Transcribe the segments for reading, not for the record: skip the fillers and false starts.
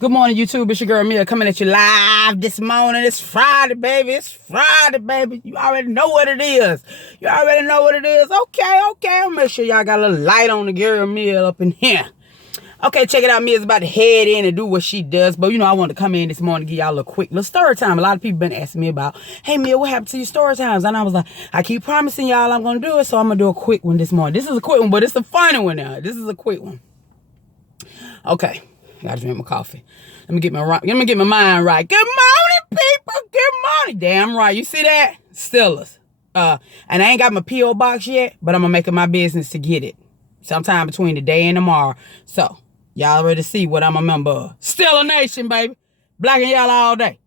Good morning, YouTube. It's your girl Mia coming at you live this morning. It's Friday, baby. It's Friday, baby. You already know what it is. You already know what it is. Okay. I'll make sure y'all got a little light on the girl Mia up in here. Okay, check it out. Mia's about to head in and do what she does. But, I wanted to come in this morning and give y'all a quick little story time. A lot of people been asking me about, hey, Mia, what happened to your story times? And I was like, I keep promising y'all I'm going to do it, so I'm going to do a quick one this morning. This is a quick one, but it's a funny one now. This is a quick one. Okay. Gotta drink my coffee. Let me get my mind right. Good morning, people. Good morning. Damn right. You see that? Stillers. And I ain't got my P.O. box yet, but I'm gonna make it my business to get it sometime between today and tomorrow. So y'all already see what I'm a member of. Still a nation, baby. Black and yellow all day.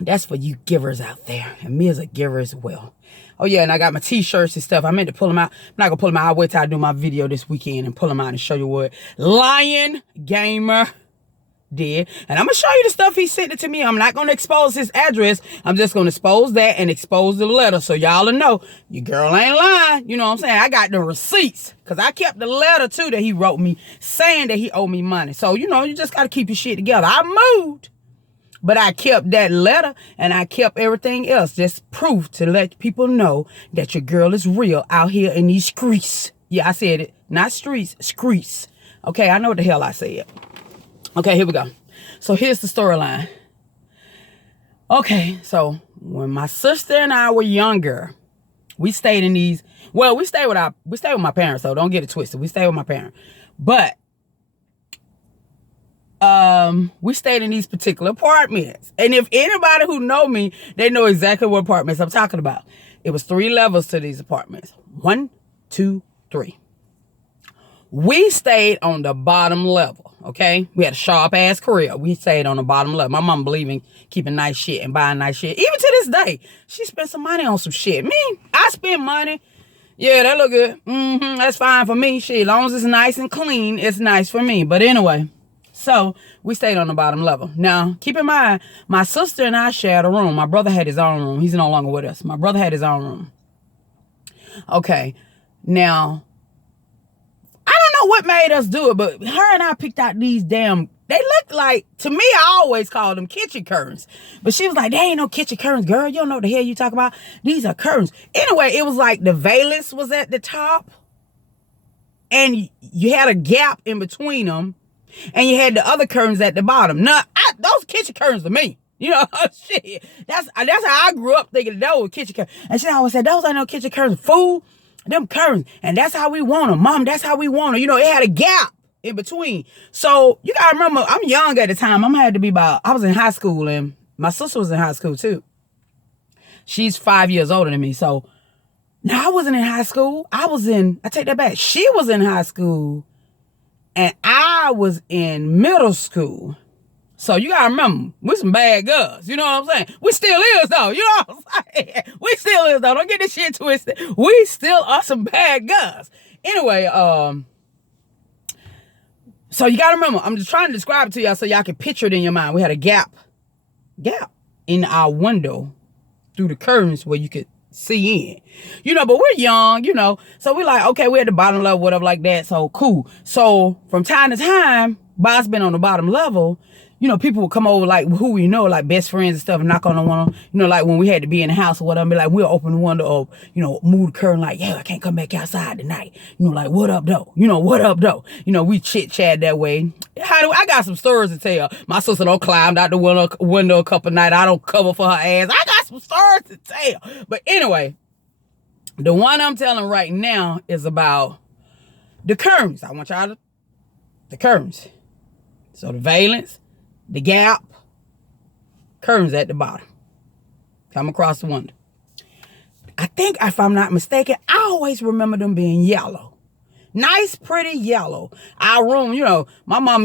That's for you givers out there. And me as a giver as well. Oh, yeah, and I got my T-shirts and stuff. I meant to pull them out. I'm not going to pull them out. I'll wait till I do my video this weekend and pull them out and show you what Lion Gamer did. And I'm going to show you the stuff he sent it to me. I'm not going to expose his address. I'm just going to expose that and expose the letter so y'all will know your girl ain't lying. You know what I'm saying? I got the receipts because I kept the letter, too, that he wrote me saying that he owed me money. So, you just got to keep your shit together. I moved. But I kept that letter and I kept everything else. Just proof to let people know that your girl is real out here in these streets. Yeah, I said it. Not streets, streets. Okay, I know what the hell I said. Okay, here we go. So here's the storyline. Okay, so when my sister and I were younger, we stayed in these. Well, we stayed with my parents, so don't get it twisted. We stayed with my parents. But we stayed in these particular apartments. And if anybody who know me, they know exactly what apartments I'm talking about. It was 3 levels to these apartments. 1, 2, 3. We stayed on the bottom level, okay? We had a sharp-ass career. We stayed on the bottom level. My mom believed in keeping nice shit and buying nice shit. Even to this day, she spent some money on some shit. Me, I spend money. Yeah, that look good. That's fine for me. Shit, as long as it's nice and clean, it's nice for me. But anyway, so we stayed on the bottom level. Now, keep in mind, my sister and I shared a room. My brother had his own room. He's no longer with us. My brother had his own room. Okay. Now, I don't know what made us do it, but her and I picked out these damn, they look like, to me, I always call them kitchen curtains. But she was like, they ain't no kitchen curtains, girl. You don't know what the hell you talking about. These are curtains. Anyway, it was like the valance was at the top. And you had a gap in between them. And you had the other curtains at the bottom. Now, those kitchen curtains to me. Shit. That's how I grew up thinking those were kitchen curtains. And she always said, those ain't no kitchen curtains. Fool, them curtains. And that's how we want them. Mom, that's how we want them. It had a gap in between. So, you got to remember, I'm young at the time. I was in high school and my sister was in high school too. She's 5 years older than me. So, now I wasn't in high school. I take that back. She was in high school. And I was in middle school. So you gotta remember, we're some bad girls. You know what I'm saying? We still is though. You know what I'm saying? We still is though. Don't get this shit twisted. We still are some bad girls. Anyway, so you gotta remember, I'm just trying to describe it to y'all so y'all can picture it in your mind. We had a gap in our window through the curtains where you could see in, but we're young, so we're like, okay, we're at the bottom level, whatever like that. So cool. So from time to time, boss been on the bottom level, people would come over like who we know, like best friends and stuff, and knock on the window, like when we had to be in the house or whatever, be like, we'll open the window or, move the curtain like, yeah, I can't come back outside tonight. Like, what up though? What up though? We chit chat that way. I got some stories to tell. My sister don't climb out the window a couple nights. I don't cover for her ass. I got some stories to tell. But anyway, the one I'm telling right now is about the curtains. I want y'all to, the curtains. So the valance, the gap, curtains at the bottom. Come across the window. I think, if I'm not mistaken, I always remember them being yellow. Nice, pretty yellow. Our room, my mom,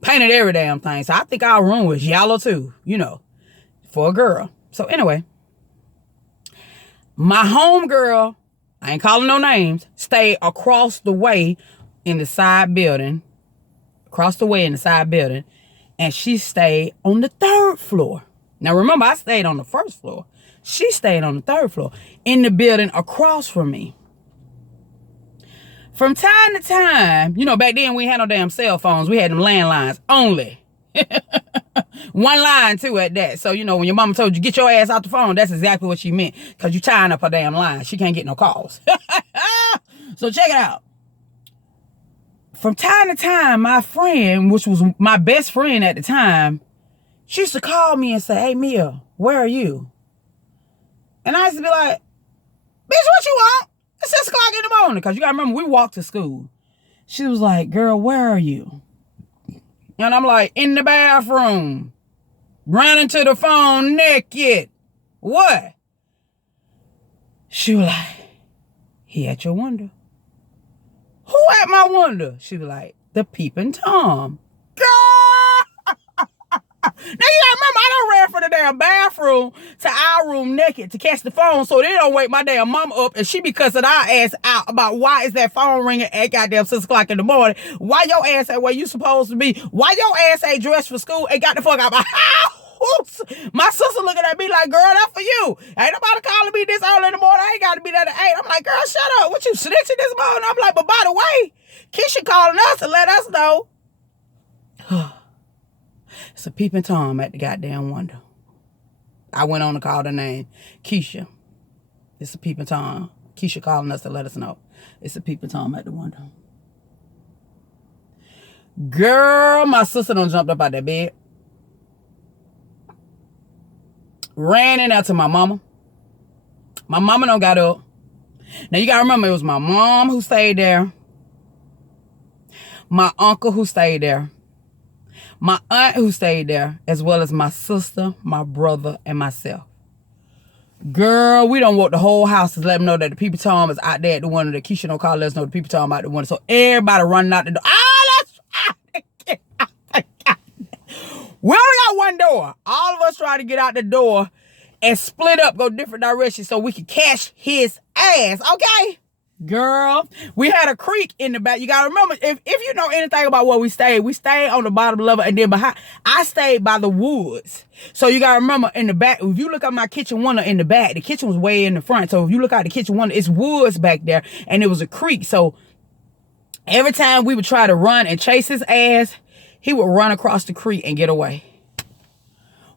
painted every damn thing. So I think our room was yellow too, for a girl. So anyway, my home girl, I ain't calling no names, stayed across the way in the side building. And she stayed on the 3rd floor. Now remember, I stayed on the 1st floor. She stayed on the 3rd floor in the building across from me. From time to time, you know, back then we had no damn cell phones. We had them landlines only. One line too at that. So, you know, when your mama told you get your ass out the phone, that's exactly what she meant. Because you tying up her damn line. She can't get no calls. So check it out. From time to time, my friend, which was my best friend at the time, she used to call me and say, hey, Mia, where are you? And I used to be like, bitch, what you want? It's 6 o'clock in the morning. Because you got to remember, we walked to school. She was like, girl, where are you? And I'm like, in the bathroom. Running to the phone naked. What? She was like, he at your window. Who at my window? She was like, the Peeping Tom. Girl! Now you gotta remember, I done ran from the damn bathroom to our room naked to catch the phone so they don't wake my damn mama up and she be cussing our ass out about why is that phone ringing at goddamn 6 o'clock in the morning? Why your ass ain't where you supposed to be? Why your ass ain't dressed for school and got the fuck out my house? My sister looking at me like, girl, that's for you. Ain't nobody calling me this early in the morning. I ain't got to be there at 8. I'm like, girl, shut up. What you snitching this morning? I'm like, but by the way, Keisha calling us and let us know. It's a Peeping Tom at the goddamn window. I went on to call the name. Keisha. It's a Peeping Tom. Keisha calling us to let us know. It's a Peeping Tom at the window. Girl, my sister done jumped up out that bed. Ran in there to my mama. My mama done got up. Now you gotta remember, it was my mom who stayed there. My uncle who stayed there. My aunt who stayed there, as well as my sister, my brother, and myself. Girl, we done walked the whole house to let them know that the Peeping Tom is out there at the window. That Keisha don't call us know the Peeping Tom out the window. So everybody running out the door. We only got one door. All of us trying to get out the door and split up, go different directions so we can catch his ass, okay? Girl, we had a creek in the back. You gotta remember, if you know anything about where we stayed on the bottom level and then behind. I stayed by the woods. So you gotta remember, in the back, if you look at my kitchen window in the back, the kitchen was way in the front. So if you look out the kitchen window, it's woods back there and it was a creek. So every time we would try to run and chase his ass, he would run across the creek and get away.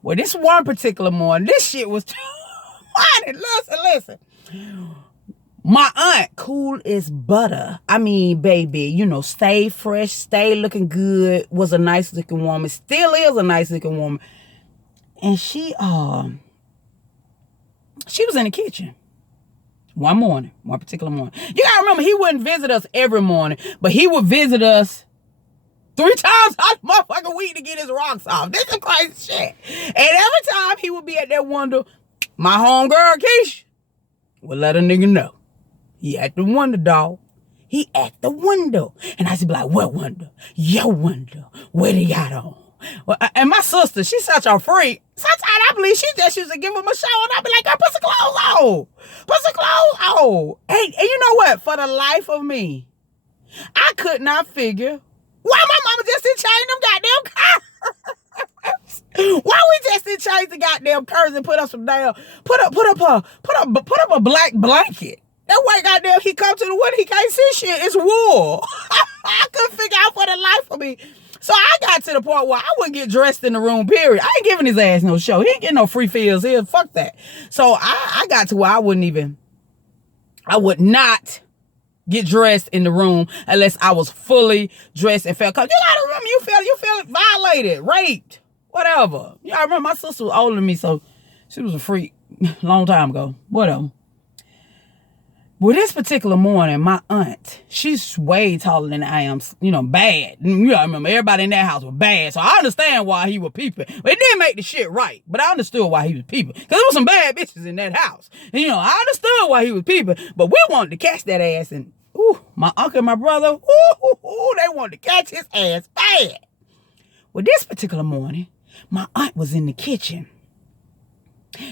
Well, this one particular morning, this shit was too funny. Listen. My aunt, cool as butter. I mean, baby, you know, stay fresh, stay looking good, was a nice looking woman, still is a nice looking woman. And she was in the kitchen one particular morning. You gotta remember, he wouldn't visit us every morning, but he would visit us 3 times out of the motherfucking week to get his rocks off. This is crazy shit. And every time he would be at that window, my homegirl, Keisha, would let a nigga know. He at the window, dog. He at the window. And I used to be like, what window? Your window. What he got on? Well, and my sister, she's such a freak. Sometimes I believe she just used to give him a show and I'd be like, girl, put some clothes on. Put some clothes on. And you know what? For the life of me, I could not figure why my mama just didn't change them goddamn curves. Why we just didn't change the goddamn curves and put up some damn, put up a black blanket. That white goddamn, he come to the window, he can't see shit. It's wool. I couldn't figure out for the life of me. So I got to the point where I wouldn't get dressed in the room, period. I ain't giving his ass no show. He ain't getting no free feels here. Fuck that. So I got to where I would not get dressed in the room unless I was fully dressed and felt, cause you gotta remember, you feel violated, raped, whatever. You gotta remember, my sister was older than me, so she was a freak long time ago, whatever. Well, this particular morning, my aunt, she's way taller than I am, you know, bad. You gotta remember, everybody in that house was bad, so I understand why he was peeping. But it didn't make the shit right, but I understood why he was peeping. Because there was some bad bitches in that house. And, you know, I understood why he was peeping, but we wanted to catch that ass. And, my uncle and my brother, they wanted to catch his ass bad. Well, this particular morning, my aunt was in the kitchen.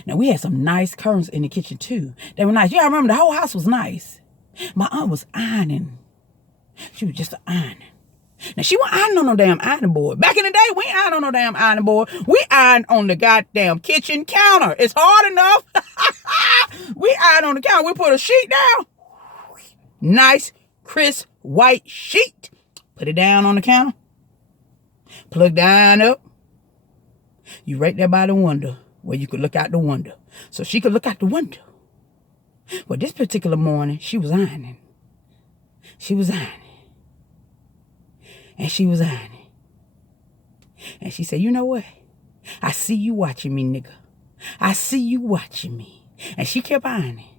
Now, we had some nice curtains in the kitchen, too. They were nice. Yeah, I remember the whole house was nice. My aunt was ironing. She was just ironing. Now, she wasn't ironing on no damn ironing board. Back in the day, we ain't ironed on no damn ironing board. We ironed on the goddamn kitchen counter. It's hard enough. We ironed on the counter. We put a sheet down. Nice, crisp white sheet. Put it down on the counter. Plug down up. You right there by the window where you could look out the window. So she could look out the window. Well, this particular morning, she was ironing. She was ironing. And she was ironing. And she said, you know what? I see you watching me, nigga. I see you watching me. And she kept ironing.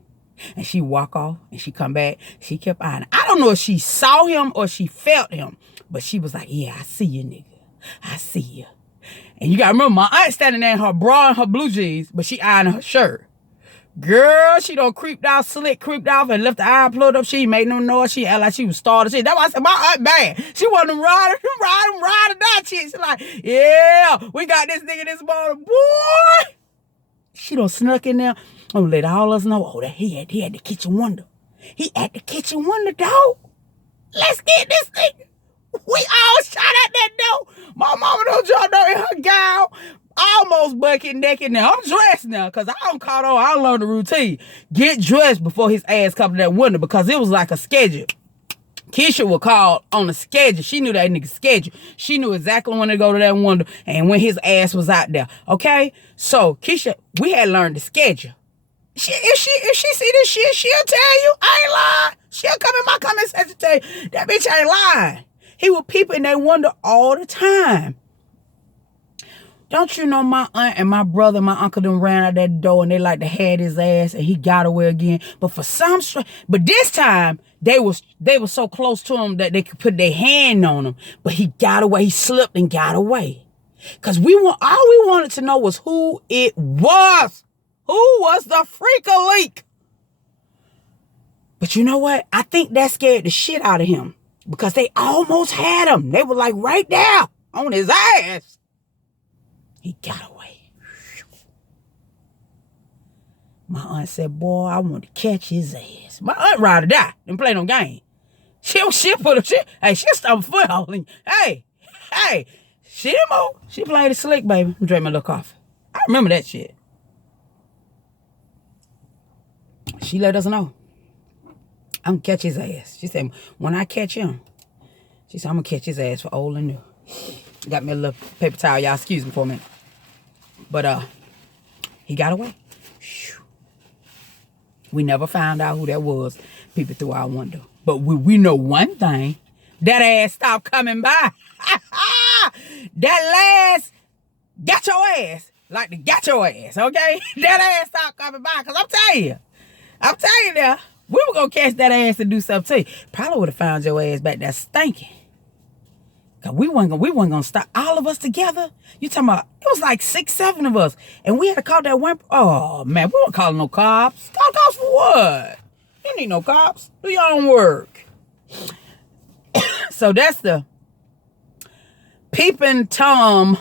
And she walk off and she come back. She kept ironing. I don't know if she saw him or she felt him. But she was like, yeah, I see you, nigga. I see you. And you got to remember, my aunt standing there in her bra and her blue jeans, but she ironing her shirt. Girl, she done creeped out, creeped off, and left the iron plugged up. She ain't made no noise. She act like she was starved. That's why I said, my aunt bad. She wasn't riding that shit. She like, yeah, we got this nigga this morning. Boy! She done snuck in there. Oh, let all us know. Oh, that he had the kitchen window. He at the kitchen window, dog. Let's get this nigga. We all shot at that door. My mama don't jump out in her gown. Almost bucket naked now. I'm dressed now because I don't caught on. I learned the routine. Get dressed before his ass come to that window because it was like a schedule. Keisha was called on the schedule. She knew that nigga's schedule. She knew exactly when to go to that window and when his ass was out there. Okay? So, Keisha, we had learned the schedule. If she see this shit, she'll tell you. I ain't lying. She'll come in my comment section and tell you, that bitch ain't lying. He would peep in that window all the time. Don't you know my aunt and my brother, my uncle them ran out that door and they like to had his ass and he got away again. But for some but this time they were so close to him that they could put their hand on him. But he got away. He slipped and got away. Cause all we wanted to know was who it was. Who was the freaker leak? But you know what? I think that scared the shit out of him. Because they almost had him. They were like right there on his ass. He got away. My aunt said, boy, I want to catch his ass. My aunt ride or die. Didn't play no game. She'll put a shit. Hey, she'll stomp a foot holding. Hey, she didn't move. She played it slick, baby. I'm drinking my little coffee. I remember that shit. She let us know. I'm gonna catch his ass. She said, when I catch him, she said, I'm gonna catch his ass for old and new. Got me a little paper towel, y'all. Excuse me for a minute. But he got away. We never found out who that was peeping through our window. But we know one thing. That ass stopped coming by. That last got your ass. Like the got your ass, okay? That ass stopped coming by. Because I'm telling you now, we were going to catch that ass and do something to you. Probably would have found your ass back there stinking. Because we weren't going to stop all of us together. You talking about, it was like 6, 7 of us. And we had to call that one. Oh, man, we weren't calling no cops. Call cops for what? You don't need no cops. Do your own work. So that's the Peeping Tom.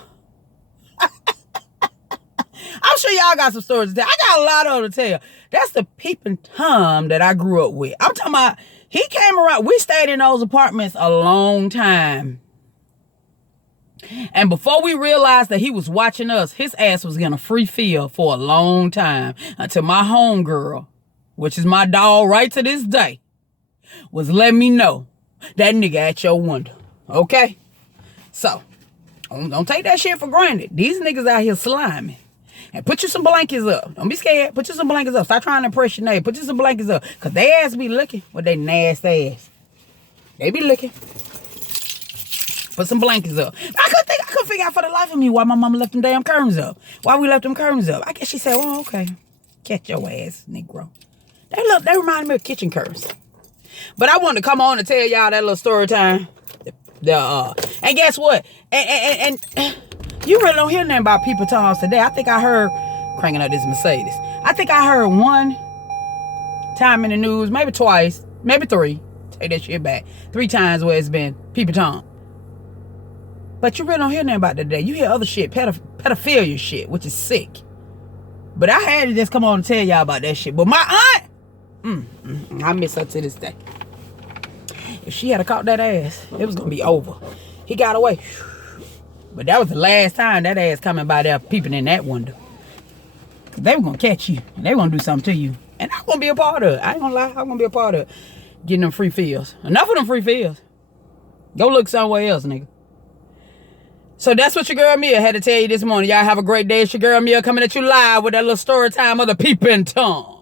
I'm sure y'all got some stories to tell. I got a lot of them to tell. That's the Peeping Tom that I grew up with. I'm talking about, he came around. We stayed in those apartments a long time. And before we realized that he was watching us, his ass was getting a free feel for a long time. Until my homegirl, which is my dog right to this day, was letting me know that nigga at your window. Okay? So, don't take that shit for granted. These niggas out here sliming. And put you some blankets up. Don't be scared. Put you some blankets up. Stop trying to impress your neighbor. Put you some blankets up. Because they ass be looking with they nasty ass. They be looking. Put some blankets up. I couldn't figure out for the life of me why my mama left them damn curtains up. Why we left them curtains up. I guess she said, well, okay. Catch your ass, Negro. They remind me of kitchen curtains. But I wanted to come on and tell y'all that little story time. And guess what? And you really don't hear nothing about people talking today. I think I heard, cranking up this Mercedes. I think I heard one time in the news, maybe twice, maybe 3. Take that shit back. 3 times where it's been people talking. But you really don't hear nothing about that today. You hear other shit, pedophilia shit, which is sick. But I had to just come on and tell y'all about that shit. But my aunt, I miss her to this day. If she had caught that ass, it was going to be over. He got away. But that was the last time that ass coming by there peeping in that window. Cause they were going to catch you. And they were going to do something to you. And I'm going to be a part of it. I ain't going to lie. I'm going to be a part of it. getting them free fills. Enough of them free fills. Go look somewhere else, nigga. So that's what your girl Mia had to tell you this morning. Y'all have a great day. It's your girl Mia coming at you live with that little story time of the Peeping Tom.